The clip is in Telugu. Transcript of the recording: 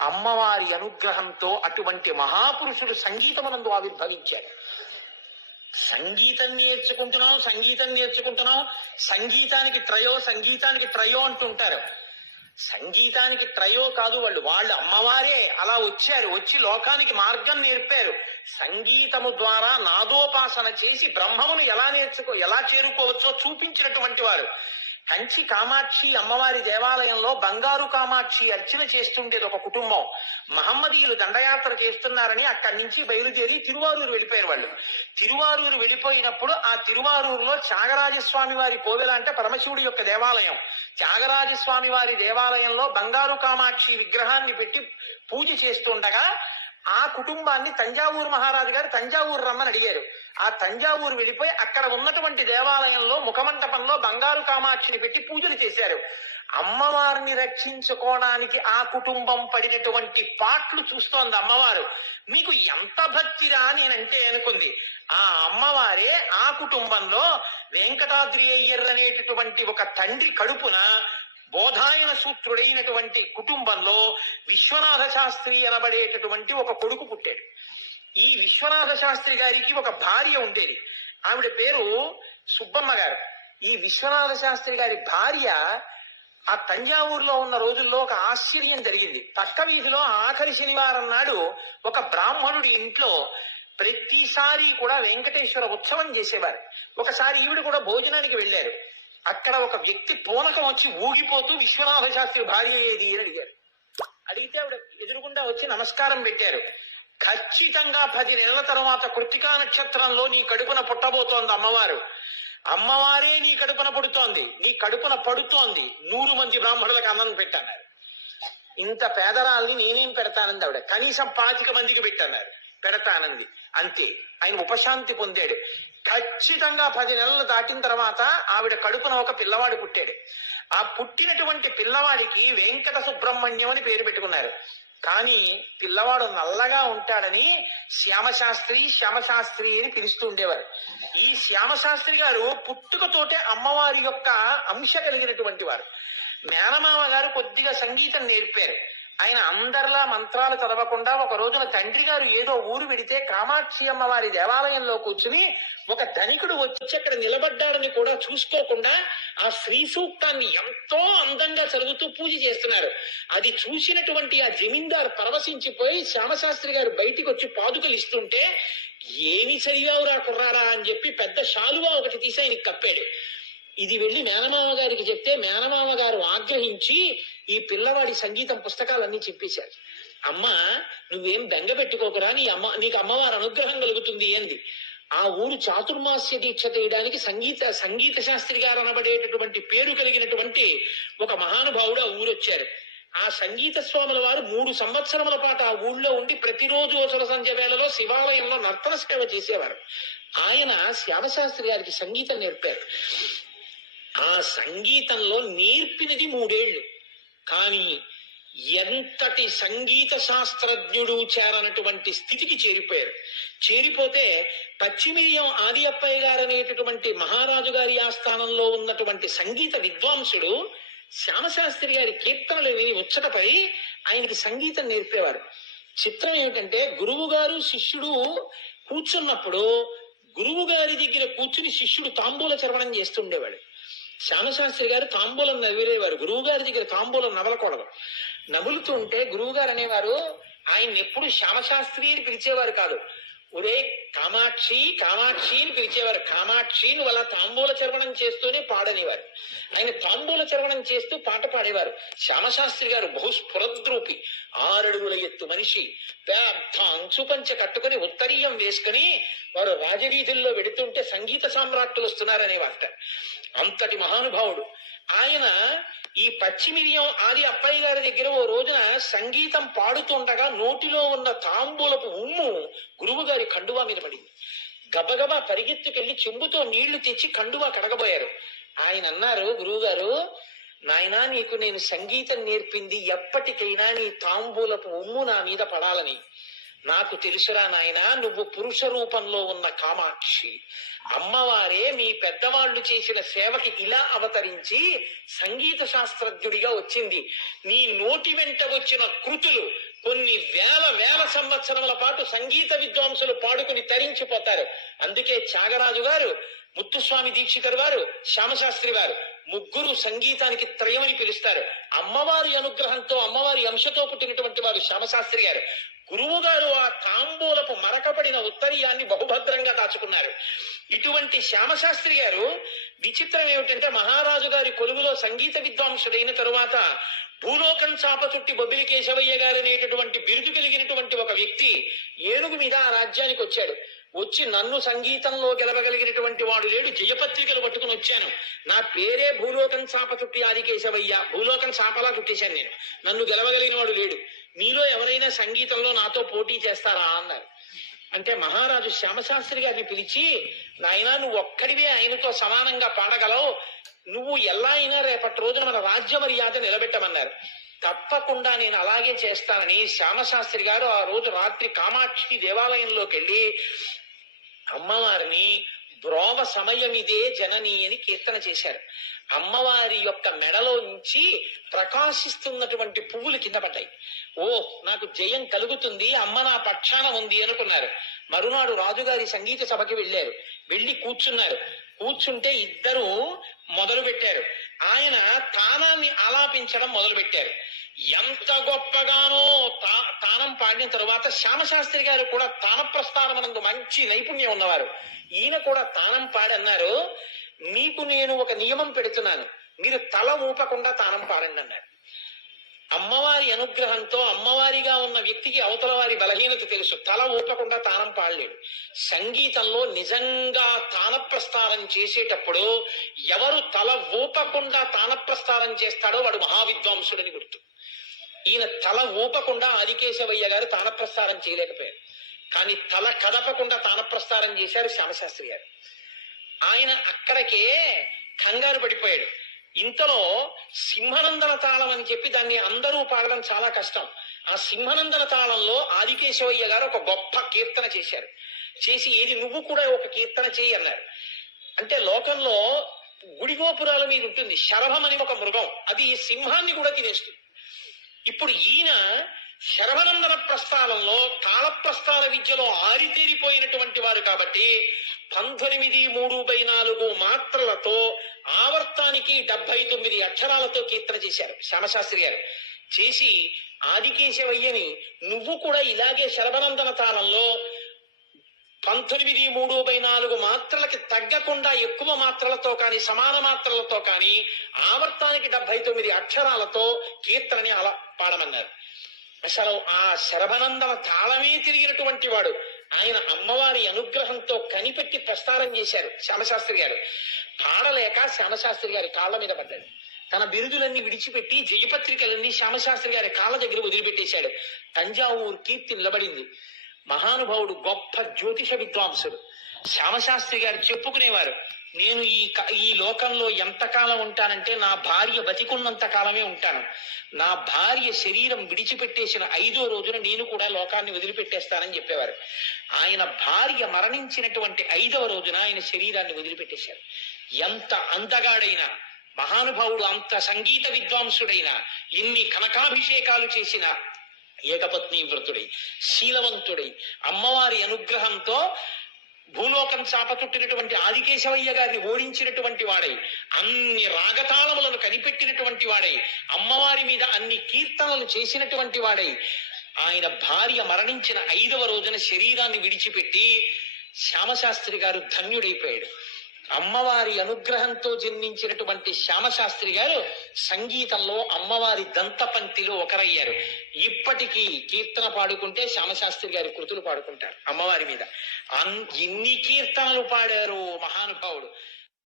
అమ్మవారి అనుగ్రహంతో అటువంటి మహాపురుషుడు సంగీతమునందు ఆవిర్భవించాడు. సంగీతం నేర్చుకుంటున్నాం సంగీతం నేర్చుకుంటున్నాం. సంగీతానికి ట్రయో సంగీతానికి ట్రయో అంటుంటారు. సంగీతానికి ట్రయో కాదు వాళ్ళు వాళ్ళు అమ్మవారే అలా వచ్చారు. వచ్చి లోకానికి మార్గం నేర్పారు. సంగీతము ద్వారా నాదోపాసన చేసి బ్రహ్మమును ఎలా నేర్చుకో ఎలా చేరుకోవచ్చో చూపించినటువంటి వారు. కంచి కామాక్షి అమ్మవారి దేవాలయంలో బంగారు కామాక్షి అర్చన చేస్తుండేది ఒక కుటుంబం. మహమ్మదీయులు దండయాత్ర చేస్తున్నారని అక్కడి నుంచి బయలుదేరి తిరువారూరు వెళ్ళిపోయారు వాళ్ళు. తిరువారూరు వెళ్ళిపోయినప్పుడు ఆ తిరువారూరులో త్యాగరాజస్వామి వారి కోవెల అంటే పరమశివుడి యొక్క దేవాలయం. త్యాగరాజస్వామి వారి దేవాలయంలో బంగారు కామాక్షి విగ్రహాన్ని పెట్టి పూజ చేస్తుండగా ఆ కుటుంబాన్ని తంజావూరు మహారాజు గారు తంజావూరు రమ్మని అడిగారు. ఆ తంజావూరు వెళ్ళిపోయి అక్కడ ఉన్నటువంటి దేవాలయంలో ముఖమంటపంలో బంగారు కామాక్షిని పెట్టి పూజలు చేశారు. అమ్మవారిని రక్షించుకోవడానికి ఆ కుటుంబం పడినటువంటి పాట్లు చూస్తోంది అమ్మవారు. మీకు ఎంత భక్తిరా నేనంటే అనుకుంది. ఆ అమ్మవారే ఆ కుటుంబంలో వెంకటాద్రి అయ్యర్ అనేటటువంటి ఒక తండ్రి కడుపున బోధాయన సూత్రుడైనటువంటి కుటుంబంలో విశ్వనాథ శాస్త్రి అనబడేటటువంటి ఒక కొడుకు పుట్టాడు. ఈ విశ్వనాథ శాస్త్రి గారికి ఒక భార్య ఉండేది. ఆవిడ పేరు సుబ్బమ్మ గారు. ఈ విశ్వనాథ శాస్త్రి గారి భార్య ఆ తంజావూరులో ఉన్న రోజుల్లో ఒక ఆశ్చర్యం జరిగింది. పక్క వీధిలో ఆఖరి శనివారం నాడు ఒక బ్రాహ్మణుడి ఇంట్లో ప్రతిసారి కూడా వెంకటేశ్వర ఉత్సవం చేసేవారు. ఒకసారి ఈవిడ కూడా భోజనానికి వెళ్ళారు. అక్కడ ఒక వ్యక్తి పూనకం వచ్చి ఊగిపోతూ విశ్వనాథ శాస్త్రి భార్య ఏది అని అడిగారు. అడిగితే ఆవిడ ఎదురుగుండా వచ్చి నమస్కారం పెట్టారు. ఖచ్చితంగా పది నెలల తర్వాత కృతికా నక్షత్రంలో నీ కడుపున పుట్టబోతోంది అమ్మవారు. అమ్మవారే నీ కడుపున పుడుతోంది. నీ కడుపున పడుతోంది. నూరు మంది బ్రాహ్మణులకు అన్నం పెట్టన్నారు. ఇంత పేదరాల్ని నేనేం పెడతానంది ఆవిడ? కనీసం పాతిక మందికి పెట్టన్నారు. పెడతానంది. అంతే. ఆయన ఉపశాంతి పొందాడు. ఖచ్చితంగా పది నెలలు దాటిన తర్వాత ఆవిడ కడుపున ఒక పిల్లవాడు పుట్టాడు. ఆ పుట్టినటువంటి పిల్లవాడికి వెంకట సుబ్రహ్మణ్యం అని పేరు పెట్టుకున్నారు. కానీ పిల్లవాడు నల్లగా ఉంటాడని శ్యామశాస్త్రి శ్యామశాస్త్రి అని పిలుస్తూ ఉండేవారు. ఈ శ్యామశాస్త్రి గారు పుట్టుకతోటే అమ్మవారి యొక్క అంశ కలిగినటువంటి వారు. మేనమామ గారు కొద్దిగా సంగీతం నేర్పారు. ఆయన అందరిలా మంత్రాలు చదవకుండా ఒక రోజున తండ్రి గారు ఏదో ఊరు వెడితే కామాక్షి అమ్మవారి దేవాలయంలో కూర్చుని ఒక ధనికుడు వచ్చి అక్కడ నిలబడ్డాడని కూడా చూసుకోకుండా ఆ శ్రీ సూక్తాన్ని ఎంతో అందంగా చదువుతూ పూజ చేస్తున్నారు. అది చూసినటువంటి ఆ జమీందారు పరవశించిపోయి శ్యామశాస్త్రి గారు బయటికి వచ్చి పాదుకలు ఇస్తుంటే ఏమి చదివావురా కుర్రారా అని చెప్పి పెద్ద శాలువా ఒకటి తీసి ఆయనకి కప్పాడు. ఇది వెళ్ళి మేనమామ గారికి చెప్తే మేనమామ గారు ఆగ్రహించి ఈ పిల్లవాడి సంగీతం పుస్తకాలన్నీ చెప్పేశారు. అమ్మ నువ్వేం బెంగ పెట్టుకోకరా నీ అమ్మ నీకు అమ్మవారి అనుగ్రహం కలుగుతుంది ఏంది? ఆ ఊరు చాతుర్మాస్య దీక్ష చేయడానికి సంగీత సంగీత శాస్త్రి గారు అనబడేటటువంటి పేరు కలిగినటువంటి ఒక మహానుభావుడు ఆ ఊరు వచ్చారు ఆ సంగీత స్వాముల వారు మూడు సంవత్సరముల పాటు ఆ ఊళ్ళో ఉండి ప్రతిరోజు అవసర సంధ్య వేళలో శివాలయంలో నర్తన సేవ చేసేవారు. ఆయన శ్యామశాస్త్రి గారికి సంగీతం నేర్పారు. ఆ సంగీతంలో నేర్పినది మూడేళ్ళు కానీ ఎంతటి సంగీత శాస్త్రజ్ఞుడు చేరనటువంటి స్థితికి చేరిపోయారు చేరిపోతే పశ్చిమీయం ఆది అప్పయ్య గారు అనేటటువంటి మహారాజు గారి ఆస్థానంలో ఉన్నటువంటి సంగీత విద్వాంసుడు శ్యామశాస్త్రి గారి కీర్తనలు విని ముచ్చటపై ఆయనకి సంగీతం నేర్పేవారు చిత్రం ఏమిటంటే గురువు గారు శిష్యుడు కూర్చున్నప్పుడు గురువు గారి దగ్గర కూర్చుని శిష్యుడు తాంబూల చర్వణం చేస్తుండేవాడు శ్యామశాస్త్రి గారు తాంబూలం నవ్విరేవారు. గురువు గారి దగ్గర తాంబూలం నవలకూడదు నములుతుంటే గురువు గారు అనేవారు ఆయన ఎప్పుడు శ్యామశాస్త్రి అని పిలిచేవారు కాదు. ఒరే కామాక్షి కామాక్షి అని పిలిచేవారు. కామాక్షి వల్ల తాంబూల చర్వణం చేస్తూనే పాడనేవారు. ఆయన తాంబూల చర్వణం చేస్తూ పాట పాడేవారు. శ్యామశాస్త్రి గారు బహుస్ఫురద్రూపి. ఆరడుగుల ఎత్తు మనిషి. పెద్ద అంచు కట్టుకుని ఉత్తరీయం వేసుకుని వారు రాజవీధుల్లో వెడుతుంటే సంగీత సామ్రాట్లు వస్తున్నారనే వార్త. అంతటి మహానుభావుడు. ఆయన ఈ పచ్చిమిరియం ఆది అప్పయ్య గారి దగ్గర ఓ రోజున సంగీతం పాడుతుండగా నోటిలో ఉన్న తాంబూలపు ఉమ్ము గురువు గారి కండువా మీద పడింది. గబగబా పరిగెత్తుకెళ్ళి చెంబుతో నీళ్ళు తెచ్చి కండువా కడగబోయారు. ఆయన అన్నారు గురువు గారు నాయనా నీకు నేను సంగీతం నేర్పింది ఎప్పటికైనా నీ తాంబూలపు ఉమ్ము నా మీద పడాలని. నాకు తెలుసురా నాయనా నువ్వు పురుష రూపంలో ఉన్న కామాక్షి. అమ్మవారే మీ పెద్దవాళ్ళు చేసిన సేవకి ఇలా అవతరించి సంగీత శాస్త్రజ్ఞుడిగా వచ్చింది. నీ నోటి వెంట వచ్చిన కృతులు కొన్ని వేల వేల సంవత్సరముల పాటు సంగీత విద్వాంసులు పాడుకుని తరించిపోతారు. అందుకే త్యాగరాజు గారు ముత్తుస్వామి దీక్షితర్ వారు శ్యామశాస్త్రి వారు ముగ్గురు సంగీతానికి త్రయమని పిలుస్తారు. అమ్మవారి అనుగ్రహంతో అమ్మవారి అంశతో పుట్టినటువంటి వారు శ్యామశాస్త్రి గారు. గురువు గారు ఆ తాంబూలపు మరకపడిన ఉత్తరీయాన్ని బహుభద్రంగా దాచుకున్నారు. ఇటువంటి శ్యామశాస్త్రి గారు విచిత్రం ఏమిటంటే మహారాజు గారి కొలువులో సంగీత విద్వాంసుడైన తరువాత భూలోకం చాప చుట్టి బొబ్బిలి కేశవయ్య గారు అనేటటువంటి బిరుదు కలిగినటువంటి ఒక వ్యక్తి ఏనుగు మీద ఆ రాజ్యానికి వచ్చాడు. వచ్చి నన్ను సంగీతంలో గెలవగలిగినటువంటి వాడు లేడు జయపత్రికలు పట్టుకుని వచ్చాను. నా పేరే భూలోకం చాప చుట్టి ఆదికేశవయ్య భూలోకం చాపలా చుట్టేశాను నేను. నన్ను గెలవగలిగిన వాడు లేడు. మీలో ఎవరైనా సంగీతంలో నాతో పోటీ చేస్తారా అన్నారు. అంటే మహారాజు శ్యామశాస్త్రి గారిని పిలిచి నాయనా నువ్వు ఒక్కడివే ఆయనతో సమానంగా పాడగలవు. నువ్వు ఎలా అయినా రేపటి రోజున మన రాజ్య మర్యాద నిలబెట్టమన్నారు. తప్పకుండా నేను అలాగే చేస్తానని శ్యామశాస్త్రి గారు ఆ రోజు రాత్రి కామాక్షి దేవాలయంలోకి వెళ్ళి అమ్మవారిని ద్రోవ సమయమిదే జననీ అని కీర్తన చేశారు. అమ్మవారి యొక్క మెడలో నుంచి ప్రకాశిస్తున్నటువంటి పువ్వులు కింద పడ్డాయి. ఓ నాకు జయం కలుగుతుంది అమ్మ నా పక్షాన ఉంది అనుకున్నారు. మరునాడు రాజుగారి సంగీత సభకి వెళ్ళారు. వెళ్ళి కూర్చున్నారు. కూర్చుంటే ఇద్దరు మొదలు పెట్టారు. ఆయన తానాన్ని ఆలాపించడం మొదలు పెట్టారు. ఎంత గొప్పగానో తా తానం పాడిన తరువాత శ్యామశాస్త్రి గారు కూడా తాన ప్రస్థానమనందు మంచి నైపుణ్యం ఉన్నవారు. ఈయన కూడా తానం పాడన్నారు. మీకు నేను ఒక నియమం పెడుతున్నాను. మీరు తల ఊపకుండా తానం పాడండి అన్నారు అమ్మవారి అనుగ్రహంతో అమ్మవారిగా ఉన్న వ్యక్తికి అవతల వారి బలహీనత తెలుసు. తల ఊపకుండా తానం పాడలేడు. సంగీతంలో నిజంగా తానప్రస్థానం చేసేటప్పుడు ఎవరు తల ఊపకుండా తానప్రస్థానం చేస్తాడో వాడు మహావిద్వాంసుడని గుర్తు. ఈయన తల ఊపకుండా ఆదికేశవయ్య గారు తానప్రస్థానం చేయలేకపోయారు. కానీ తల కదపకుండా తానప్రస్థానం చేశారు శ్యామశాస్త్రి గారు. ఆయన అక్కడికే కంగారు పడిపోయాడు. ఇంతలో సింహనందన తాళం అని చెప్పి దాన్ని అందరూ పాడడం చాలా కష్టం. ఆ సింహనందన తాళంలో ఆదికేశవయ్య గారు ఒక గొప్ప కీర్తన చేశారు. చేసి ఏది నువ్వు కూడా ఒక కీర్తన చేయి అన్నారు. అంటే లోకంలో గుడిగోపురాల మీద ఉంటుంది శరభం అని ఒక మృగం. అది సింహాన్ని కూడా తినేస్తుంది. ఇప్పుడు ఈయన శరభనందన ప్రస్థానంలో తాళ ప్రస్థాన విద్యలో ఆరితేరిపోయినటువంటి వారు కాబట్టి పంతొమ్మిది మూడు బై నాలుగు మాత్రలతో ఆవర్తానికి డెబ్బై తొమ్మిది అక్షరాలతో కీర్తన చేశారు శ్యామశాస్త్రి గారు. చేసి ఆదికేశవయ్యని నువ్వు కూడా ఇలాగే శరభనందన తాళంలో పంతొమ్మిది మూడు బై నాలుగు మాత్రలకి తగ్గకుండా ఎక్కువ మాత్రలతో కానీ సమాన మాత్రలతో కానీ ఆవర్తానికి డెబ్బై తొమ్మిది అక్షరాలతో కీర్తనని అలా పాడమన్నారు. అసలు ఆ శరభనందన తాళమే తిరిగినటువంటి వాడు. ఆయన అమ్మవారి అనుగ్రహంతో కనిపెట్టి ప్రస్తారం చేశారు శ్యామశాస్త్రి గారు. పాడలేక శ్యామశాస్త్రి గారి కాళ్ళ మీద పడ్డాడు. తన బిరుదులన్నీ విడిచిపెట్టి జయపత్రికలన్నీ శ్యామశాస్త్రి గారి కాళ్ళ దగ్గర వదిలిపెట్టేశాడు. తంజావూరు కీర్తి నిలబడింది. మహానుభావుడు గొప్ప జ్యోతిష విద్వాంసుడు. శ్యామశాస్త్రి గారు చెప్పుకునేవారు నేను ఈ ఈ లోకంలో ఎంతకాలం ఉంటానంటే నా భార్య బతికున్నంత కాలమే ఉంటాను. నా భార్య శరీరం విడిచిపెట్టేసిన ఐదో రోజున నేను కూడా లోకాన్ని వదిలిపెట్టేస్తానని చెప్పేవారు. ఆయన భార్య మరణించినటువంటి ఐదవ రోజున ఆయన శరీరాన్ని వదిలిపెట్టేశారు. ఎంత అందగాడైనా మహానుభావుడు అంత సంగీత విద్వాంసుడైన ఎన్ని కనకాభిషేకాలు చేసిన ఏకపత్ని వ్రతుడై శీలవంతుడై అమ్మవారి అనుగ్రహంతో భూలోకం చాపచుట్టినటువంటి ఆదికేశవయ్య గారిని ఓడించినటువంటి వాడై అన్ని రాగతాళములను కనిపెట్టినటువంటి వాడై అమ్మవారి మీద అన్ని కీర్తనలు చేసినటువంటి వాడై ఆయన భార్య మరణించిన ఐదవ రోజున శరీరాన్ని విడిచిపెట్టి శ్యామశాస్త్రి గారు ధన్యుడైపోయాడు. అమ్మవారి అనుగ్రహంతో జన్మించినటువంటి శ్యామశాస్త్రి గారు సంగీతంలో అమ్మవారి దంతపంక్తిలో ఒకరయ్యారు. ఇప్పటికీ కీర్తన పాడుకుంటే శ్యామశాస్త్రి గారి కృతులు పాడుకుంటారు అమ్మవారి మీద. అన్ ఎన్ని కీర్తనలు పాడారు మహానుభావుడు.